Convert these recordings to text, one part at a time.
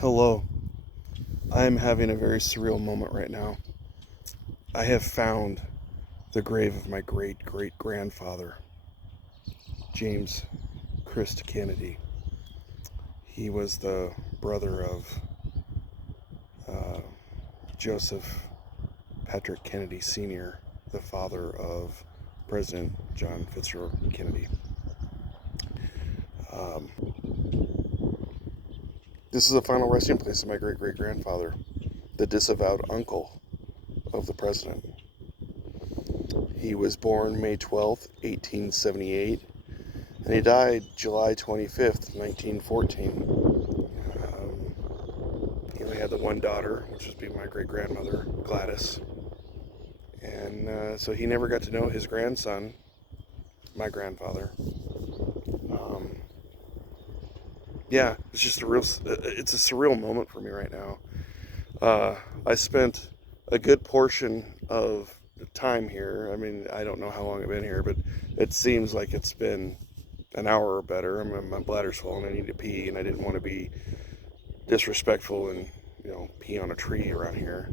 Hello. I am having a very surreal moment right now. I have found the grave of my great great grandfather, James Christ Kennedy. He was the brother of uh, Joseph Patrick Kennedy Sr., the father of President John Fitzgerald Kennedy. Um, this is the final resting place of my great great grandfather, the disavowed uncle of the president. He was born May 12th, 1878, and he died July 25th, 1914. He only had the one daughter, which would be my great grandmother, Gladys. And so he never got to know his grandson, my grandfather. Um, yeah, it's a surreal moment for me right now. I spent a good portion of the time here. I mean, I don't know how long I've been here, but it seems like it's been an hour or better. My bladder's full and I need to pee, and I didn't want to be disrespectful and pee on a tree around here.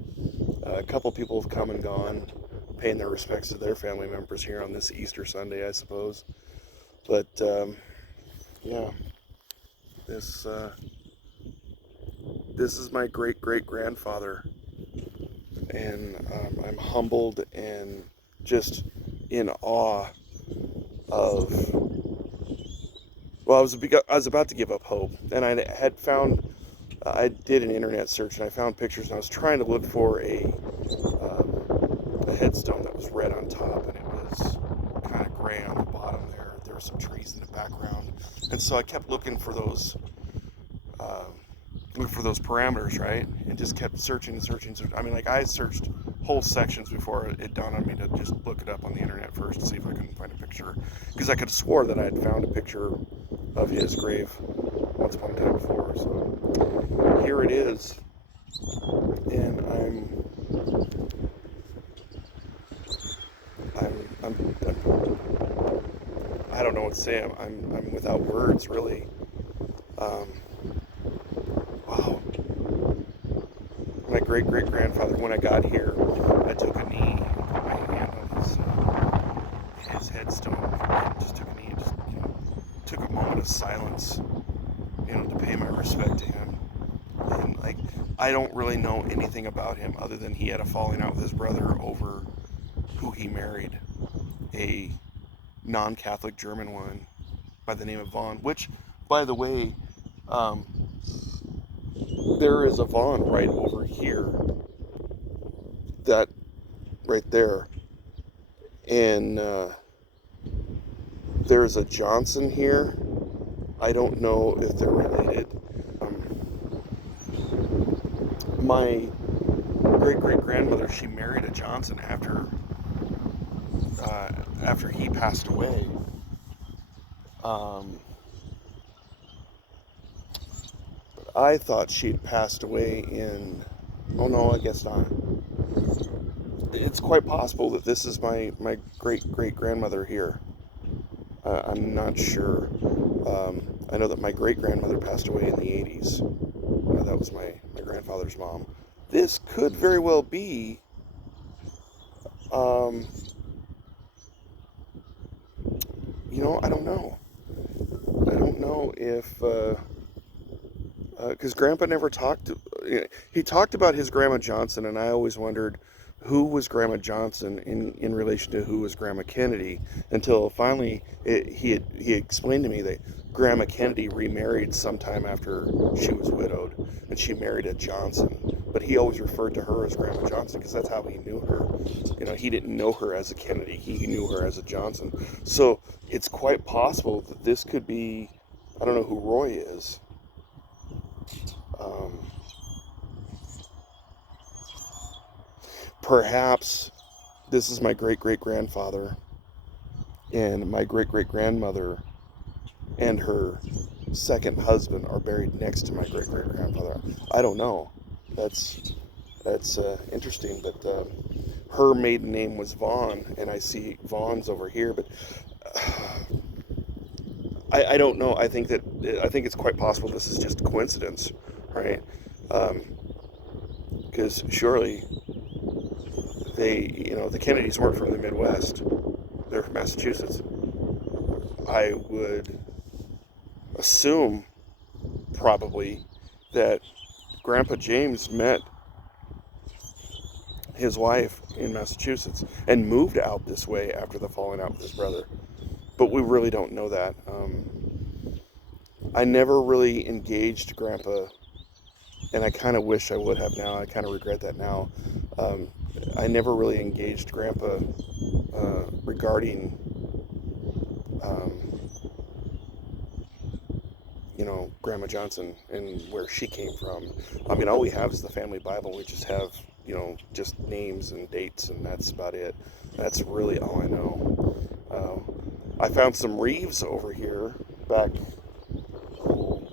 A couple people have come and gone, paying their respects to their family members here on this Easter Sunday, I suppose. But yeah, this this is my great great grandfather, and I'm humbled and just in awe of. Well, I was about to give up hope, and I had found. I did an internet search and I found pictures, and I was trying to look for a headstone that was red on top, and it was kind of gray on the bottom there. There were some trees in the background, and so I kept uh, looking for those parameters, right? And just kept searching and searching. I mean, like I searched whole sections before it dawned on me to just look it up on the internet first to see if I couldn't find a picture, because I could have swore that I had found a picture of his grave once upon a time before. So here it is, and I don't know what to say. I'm without words, really. Um, wow. My great great grandfather, when I got here, I took a knee and put my hand on his headstone, and just took a knee and just took a moment of silence, to pay my respect to him. And like, I don't really know anything about him other than he had a falling out with his brother over who he married, a non-Catholic German woman by the name of Vaughn. Which, by the way, um, there is a Vaughn right over here, that right there, and there's a Johnson here. I don't know if they're related. My great great grandmother, she married a Johnson uh, after he passed away. Um, but I thought she'd passed away in. Oh no, I guess not. It's quite possible that this is my great great grandmother here. I'm not sure. I know that my great grandmother passed away in the 80s. That was my grandfather's mom. This could very well be. Um, I don't know. I don't know if. Because Grandpa never talked. He talked about his Grandma Johnson, and I always wondered who was Grandma Johnson in relation to who was Grandma Kennedy, until finally he explained to me that Grandma Kennedy remarried sometime after she was widowed, and she married a Johnson. But he always referred to her as Grandma Johnson because that's how he knew her. He didn't know her as a Kennedy; he knew her as a Johnson. So it's quite possible that this could be. I don't know who Roy is. Um, Perhaps this is my great great grandfather, and my great great grandmother and her second husband are buried next to my great great grandfather. I don't know. That's interesting, but her maiden name was Vaughn, and I see Vaughn's over here, but I don't know. I think it's quite possible this is just coincidence, right? Because surely the Kennedys weren't from the Midwest. They're from Massachusetts. I would assume probably that Grandpa James met his wife in Massachusetts and moved out this way after the falling out with his brother. But we really don't know that. I never really engaged Grandpa, and I kind of wish I would have now. I kind of regret that now. I never really engaged Grandpa regarding, um, Grandma Johnson and where she came from. I mean, all we have is the family Bible. We just have, just names and dates, and that's about it. That's really all I know. I found some Reeves over here back, oh,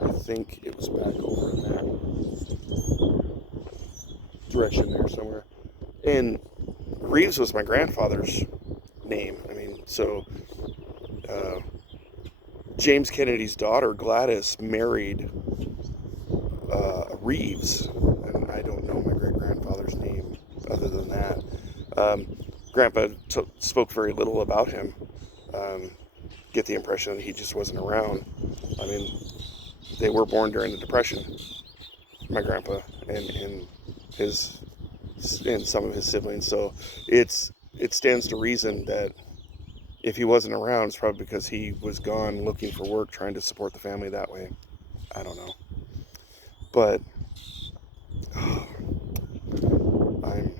I think it was back over in that direction there somewhere. And Reeves was my grandfather's name. I mean, so uh, James Kennedy's daughter, Gladys, married Reeves, and I don't know my great grandfather's name other than that. Um, Grandpa spoke very little about him. Um, get the impression that he just wasn't around. I mean, they were born during the Depression, my grandpa and his and some of his siblings. So it stands to reason that if he wasn't around, it's probably because he was gone looking for work, trying to support the family that way. I don't know, but I'm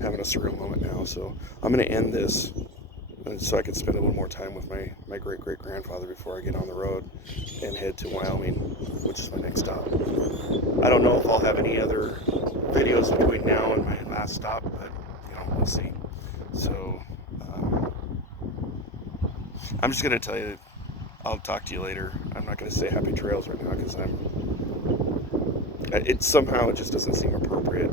having a surreal moment now. So I'm going to end this so I can spend a little more time with my great great grandfather before I get on the road and head to Wyoming, which is my next stop. I don't know if I'll have any other videos between now and my last stop, but we'll see. So I'm just gonna tell you, I'll talk to you later. I'm not gonna say happy trails right now because it somehow it just doesn't seem appropriate.